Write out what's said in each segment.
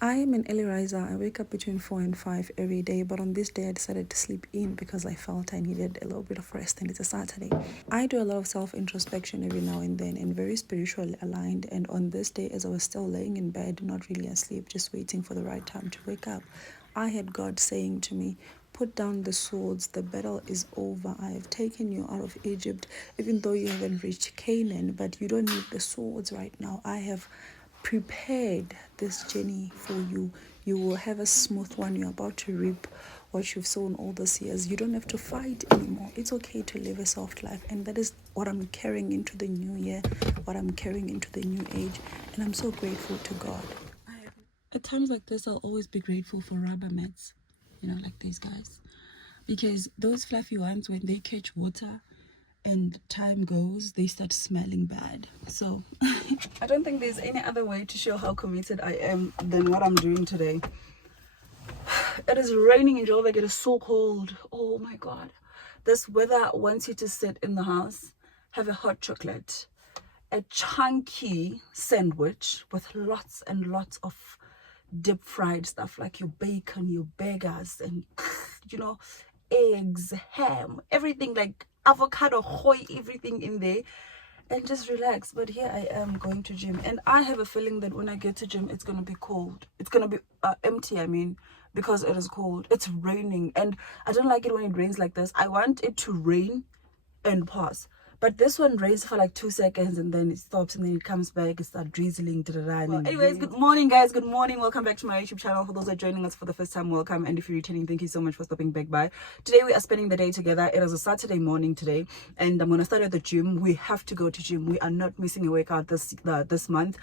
I am an early riser. I wake up between 4 and 5 every day, but on this day I decided to sleep in because I felt I needed a little bit of rest and it's a Saturday. I do a lot of self-introspection every now and then and very spiritually aligned, and on this day as I was still laying in bed, not really asleep, just waiting for the right time to wake up, I had God saying to me, put down the swords, the battle is over. I have taken you out of Egypt, even though you haven't reached Canaan, but you don't need the swords right now. I have prepared this journey for you. You will have a smooth one. You're about to reap what you've sown all these years. You don't have to fight anymore. It's okay to live a soft life. And that is what I'm carrying into the new year, what I'm carrying into the new age. And I'm so grateful to God. At times like this, I'll always be grateful for rubber mats, like these guys. Because those fluffy ones, when they catch water and time goes, they start smelling bad. So I don't think there's any other way to show how committed I am than what I'm doing today. It is raining in Joburg. It is so cold. Oh my God. This weather wants you to sit in the house, have a hot chocolate, a chunky sandwich with lots and lots of deep fried stuff like your bacon, your burgers, and eggs, ham, everything, like avocado, hoy, everything in there, and just relax. But here I am going to gym, and I have a feeling that when I get to gym, it's gonna be cold. It's gonna be empty, because it is cold. It's raining, and I don't like it when it rains like this. I want it to rain and pass. But this one rains for like 2 seconds and then it stops and then it comes back. It starts drizzling. Well, anyways, good morning, guys. Good morning. Welcome back to my YouTube channel. For those that are joining us for the first time, welcome. And if you're returning, thank you so much for stopping back by. Today we are spending the day together. It is a Saturday morning today, and I'm going to start at the gym. We have to go to gym. We are not missing a workout this month.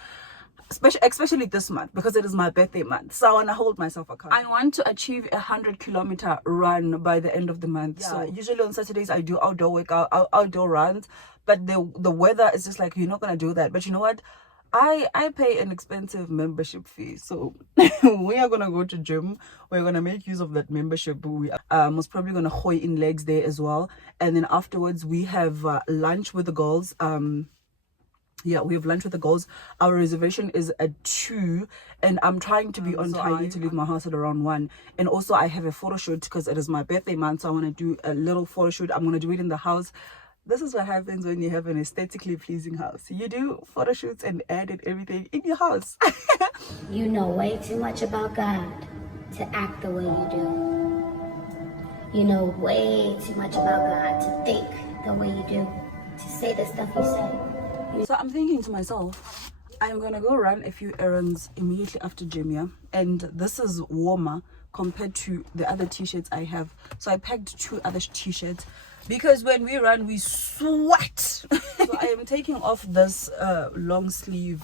Especially this month, because it is my birthday month, so I want to hold myself accountable. I want to achieve a 100-kilometer run by the end of the month. So usually on Saturdays I do outdoor runs, but the weather is just like, you're not gonna do that. But you know what, I pay an expensive membership fee, so we are gonna go to gym. We're gonna make use of that membership. We are most probably gonna hoy in legs there as well, and then afterwards we have lunch with the girls. We have lunch with the girls. Our reservation is at 2, and I'm trying to be on time. I need to leave my house at around 1. And also I have a photo shoot because it is my birthday month, so I want to do a little photo shoot. I'm going to do it in the house. This is what happens when you have an aesthetically pleasing house. You do photo shoots and edit everything in your house. You know way too much about God to act the way you do. You know way too much about God to think the way you do, to say the stuff you say. So I'm thinking to myself, I'm gonna go run a few errands immediately after gym, yeah? And this is warmer compared to the other t-shirts I have. So I packed 2 other t-shirts because when we run, we sweat. So I am taking off this long sleeve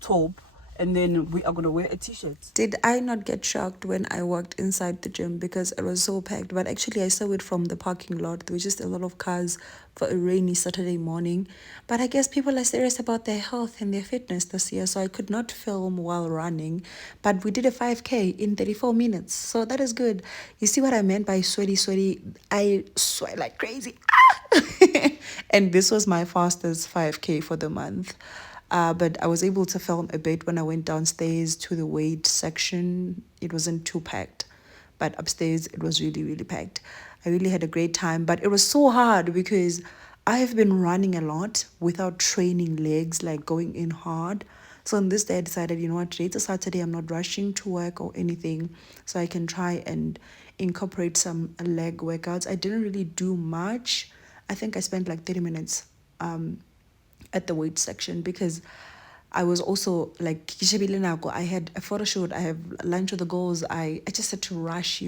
top, and then we are gonna wear a t-shirt. Did I not get shocked when I walked inside the gym because it was so packed? But actually I saw it from the parking lot. There was just a lot of cars for a rainy Saturday morning. But I guess people are serious about their health and their fitness this year, so I could not film while running. But we did a 5K in 34 minutes, so that is good. You see what I meant by sweaty? I sweat like crazy. And this was my fastest 5K for the month. But I was able to film a bit when I went downstairs to the weight section. It wasn't too packed, but upstairs it was really, really packed. I really had a great time, but it was so hard because I have been running a lot without training legs, like going in hard. So on this day I decided, you know what, today's a Saturday, I'm not rushing to work or anything, so I can try and incorporate some leg workouts. I didn't really do much. I think I spent like 30 minutes at the weight section because I was also like, I had a photo shoot, I have lunch with the girls, I just had to rush,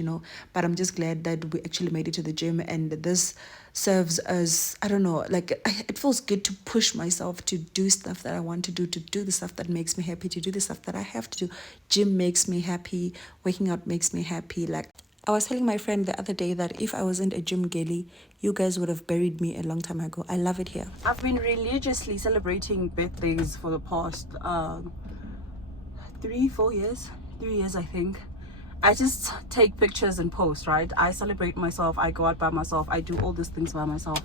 but I'm just glad that we actually made it to the gym, and this serves as, I don't know, like it feels good to push myself to do stuff that I want to do the stuff that makes me happy, to do the stuff that I have to do. Gym makes me happy, working out makes me happy. Like I was telling my friend the other day that if I wasn't a gym girly, you guys would have buried me a long time ago. I love it here. I've been religiously celebrating birthdays for the past 3 years I think. I just take pictures and post, right? I celebrate myself, I go out by myself, I do all these things by myself.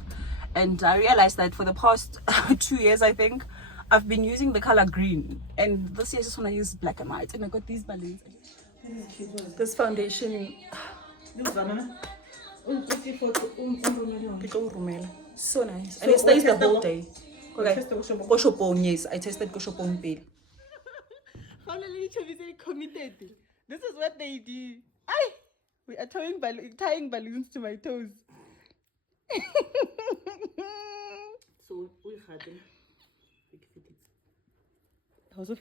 And I realized that for the past 2 years, I think, I've been using the color green, and this year I just want to use black and white, and I got these balloons. This foundation. So nice. And it stays the whole day. Okay. Koshopong, yes. I tested Koshopong pale. This is what they do. We are tying balloons to my toes. So we had them. How's it?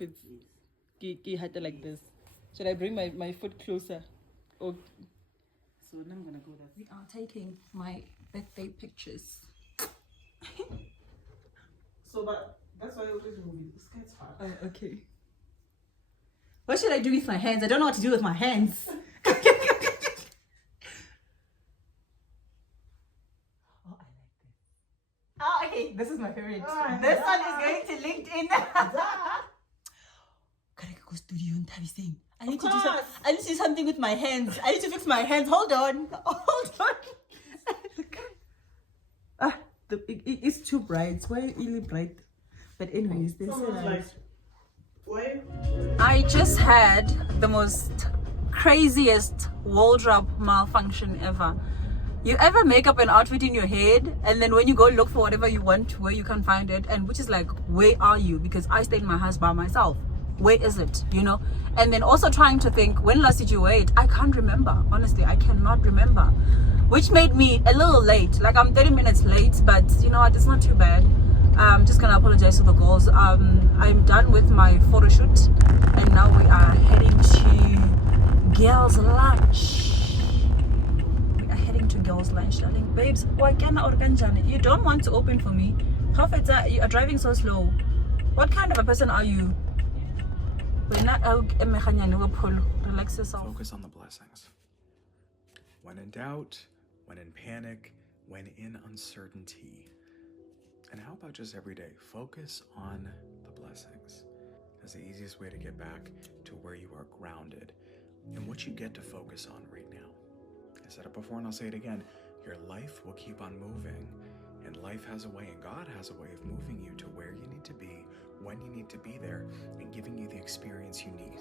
He had it like this. Should I bring my foot closer? Oh. So now I'm gonna go that. We are taking my birthday pictures. So but that's why I always remove it. This guy's far. Oh, okay. What should I do with my hands? I don't know what to do with my hands. Oh, okay. This is my favorite. This one is going to LinkedIn. I need to do something. I need to do something with my hands. I need to fix my hands. Hold on. It's too bright. It's way really bright. But anyways, this is I just had the most craziest wardrobe malfunction ever. You ever make up an outfit in your head, and then when you go look for whatever you want, where you can find it, and which is like, where are you? Because I stayed in my house by myself. Where is it? You know? And then also trying to think, when last did you wear it? I can't remember. Honestly, I cannot remember. Which made me a little late. Like, I'm 30 minutes late, but you know what? It's not too bad. I'm just gonna apologize to the girls. I'm done with my photo shoot, and now we are heading to girls' lunch. To girls' lunch, darling. Babes, you don't want to open for me. Prophet, you are driving so slow. What kind of a person are you? Relax yourself. Focus on the blessings. When in doubt, when in panic, when in uncertainty. And how about just every day? Focus on the blessings. That's the easiest way to get back to where you are grounded and what you get to focus on right now. I said it before and I'll say it again. Your life will keep on moving, and life has a way, and God has a way of moving you to where you need to be, when you need to be there, and giving you the experience you need.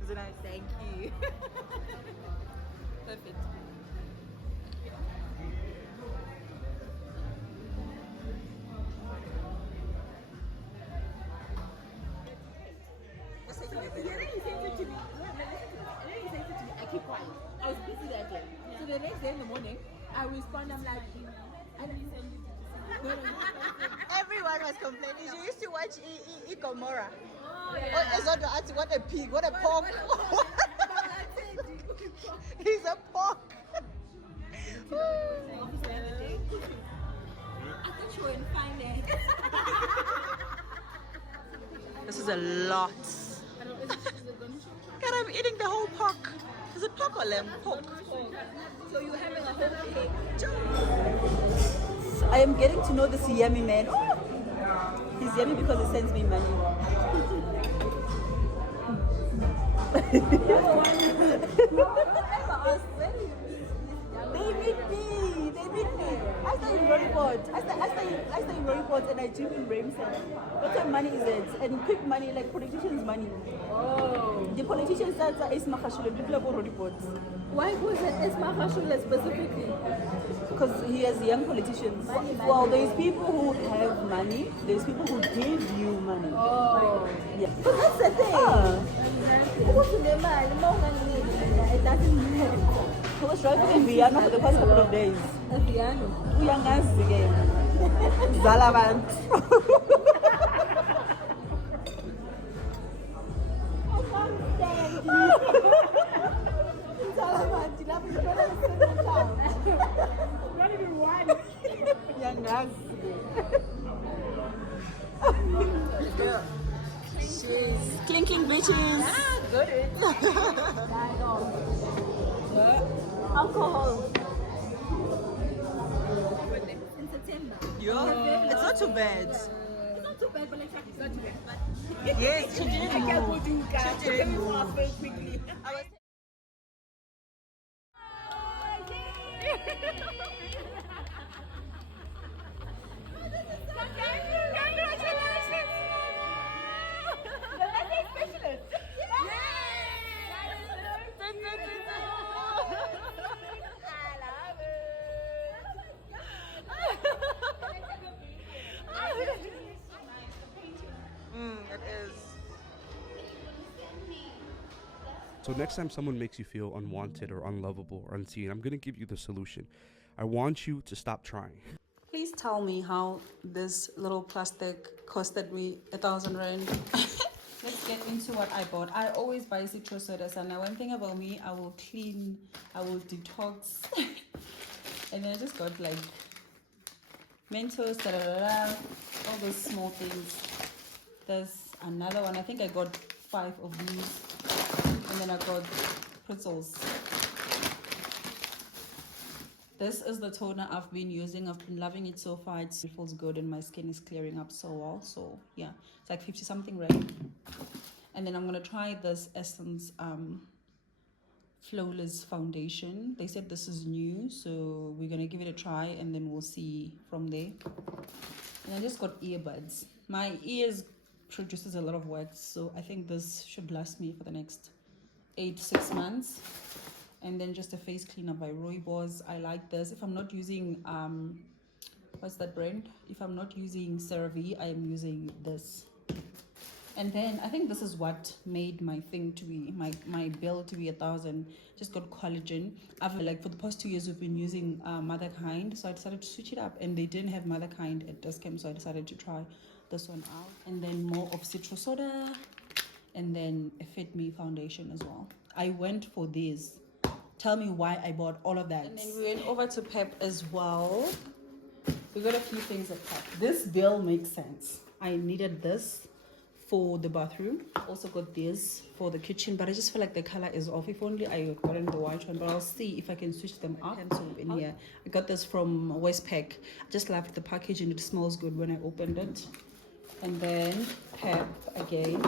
Is it nice? Thank you. Perfect. I keep quiet. I was busy that day. So the next day in the morning, I respond, I'm like, everyone was complaining. You used to watch Gomorrah. Oh, yeah. What a pig, what a pork. He's a pork. I thought you were in finance. This is a lot. God, I'm eating the whole pork. Is it pork or lamb? Pork. So you're having a whole pig. I am getting to know this yummy man. Oh! He's yummy because he sends me money. They meet me. I stay in Rooiport. I stay in Rooiport and I gym in Ramsey. What kind of money is it? And quick money, like politicians' money. Oh. The politicians that are Esma Khashule, people are Rooiport. Why was it Esma Khashule specifically? Because he has young politicians. Money. Well, there's people who have money. There's people who give you money. Oh. Yeah. But that's the thing. It doesn't matter. I was driving in Vienna for the past couple of days. Vienna? Uyangazi again. Zalavant. I can't stand you. Zalavant, you love me better than not even one. Uyangazi. She's clinking bitches. Ah, good. Alcohol. In September. Yeah. It's not too bad. It's not too bad, but it's not too bad. Yes, she did. I can't go to car. She came off very quickly. I was So next time someone makes you feel unwanted or unlovable or unseen, I'm going to give you the solution. I want you to stop trying. Please tell me how this little plastic costed me 1,000 rand. Let's get into what I bought. I always buy citrus sodas, and one thing about me, I will clean, I will detox. And then I just got like Mentos, all those small things. There's another one. I think I got 5 of these. And then I got pretzels. This is the toner I've been using. I've been loving it so far. It feels good and my skin is clearing up so well. So yeah, it's like 50 something rand. And then I'm gonna try this Essence Flawless foundation. They said this is new, so we're gonna give it a try and then we'll see from there. And I just got earbuds. My ears produces a lot of wax, so I think this should last me for the next 8 to 6 months. And then just a face cleaner by Rooibos. I like this. If I'm not using what's that brand? If I'm not using CeraVe, I am using this. And then I think this is what made my thing to be my bill to be 1,000. Just got collagen. I've like for the past 2 years we've been using Motherkind, so I decided to switch it up, and they didn't have Motherkind at Discount, so I decided to try this one out. And then more of citrus soda, and then a Fit Me foundation as well. I went for these. Tell me why I bought all of that. And then we went over to Pep as well. We got a few things at Pep. This bill makes sense. I needed this for the bathroom. Also got this for the kitchen, but I just feel like the color is off. If only I got in the white one, but I'll see if I can switch them up. In here, I got this from Westpac. I just loved the package and it smells good when I opened it. And then Pep again.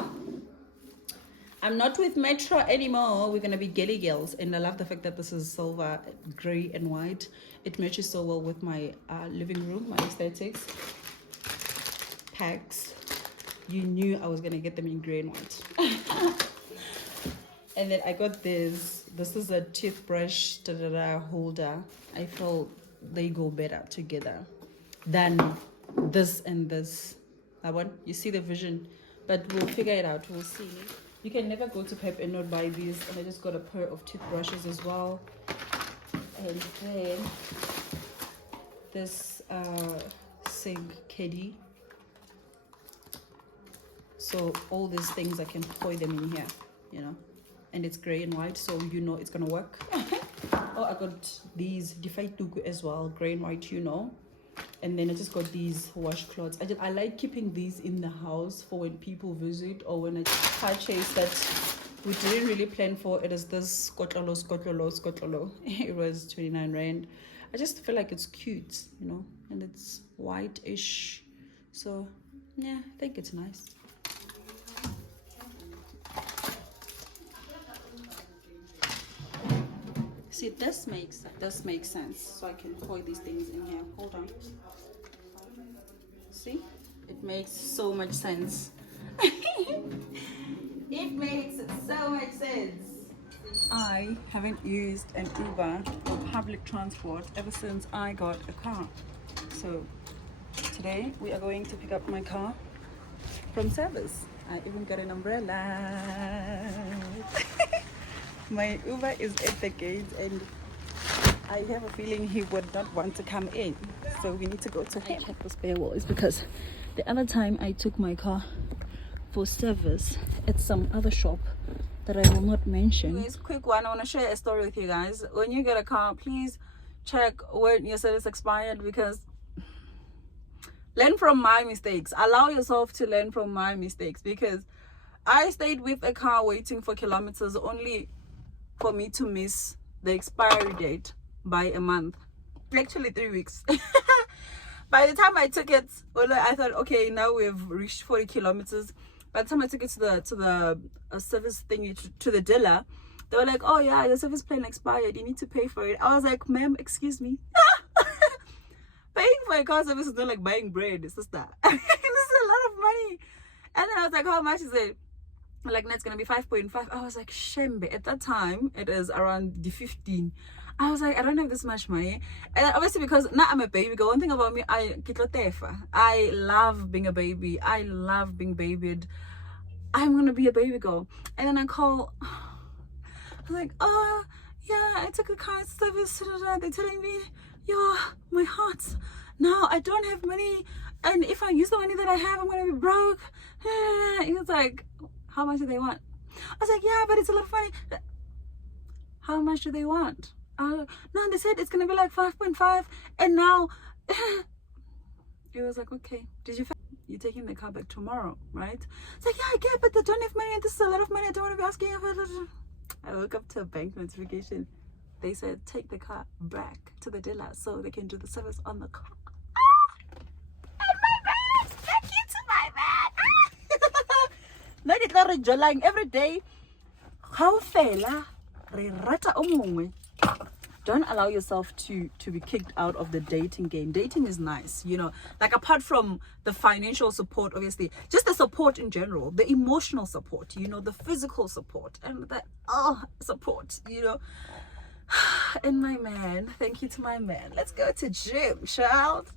I'm not with Metro anymore. We're gonna be Girly Girls, and I love the fact that this is silver, gray, and white. It matches so well with my living room, my aesthetics. Packs. You knew I was gonna get them in gray and white. And then I got this. This is a toothbrush holder. I feel they go better together than this and this. That one, you see the vision, but we'll figure it out. We'll see. You can never go to Pep and not buy these. And I just got a pair of toothbrushes as well. And then this sink caddy. So all these things I can pour them in here, you know. And it's gray and white, so you know it's gonna work. Oh, I got these Defy Tuku as well, gray and white, you know. And then I just got these washcloths. I like keeping these in the house for when people visit, or when I purchase that we didn't really plan for. It is this skotlolo. It was 29 rand. I just feel like it's cute, you know, and it's white-ish. So yeah, I think it's nice. See, this makes sense. So I can pour these things in here. Hold on. See, it makes so much sense. It makes so much sense. I haven't used an Uber or public transport ever since I got a car. So today we are going to pick up my car from service. I even got an umbrella. My Uber is at the gate and I have a feeling he would not want to come in. So we need to go to him. I checked the spare wheel. It's because the other time I took my car for service at some other shop that I will not mention. Anyways, quick one. I want to share a story with you guys. When you get a car, please check when your service expired, because learn from my mistakes. Allow yourself to learn from my mistakes, because I stayed with a car waiting for kilometers only for me to miss the expiry date by a month, actually 3 weeks. By the time I took it, well, I thought, okay, now we've reached 40 kilometers. By the time I took it to the service thingy, to the dealer, they were like, oh yeah, your service plan expired, you need to pay for it. I was like, ma'am, excuse me. Paying for a car service is not like buying bread, sister. This is a lot of money. And then I was like, how much is it? Like, no, it's gonna be 5.5. I was like, shembe. At that time it is around the 15. I was like, I don't have this much money. And obviously, because now I'm a baby girl, one thing about me, I love being a baby. I love being babied. I'm gonna be a baby girl. And then I call I'm like, oh, yeah, I took a car service. They're telling me, yo, my heart. Now I don't have money. And if I use the money that I have, I'm going to be broke. He was like, how much do they want? I was like, yeah, but it's a lot of money. How much do they want? No, they said it's going to be like 5.5. And now, it was like, okay, you're taking the car back tomorrow, right? It's like, yeah, I get, but they don't have money. And this is a lot of money. I don't want to be asking. I woke up to a bank notification. They said, take the car back to the dealer so they can do the service on the car. And my man! Thank you to my man! Every day. How fela re rata o mongwe. Don't allow yourself to be kicked out of the dating game. Dating is nice, you know, like apart from the financial support, obviously, just the support in general, the emotional support, you know, the physical support, and that support, you know. And my man, thank you to my man. Let's go to gym, child.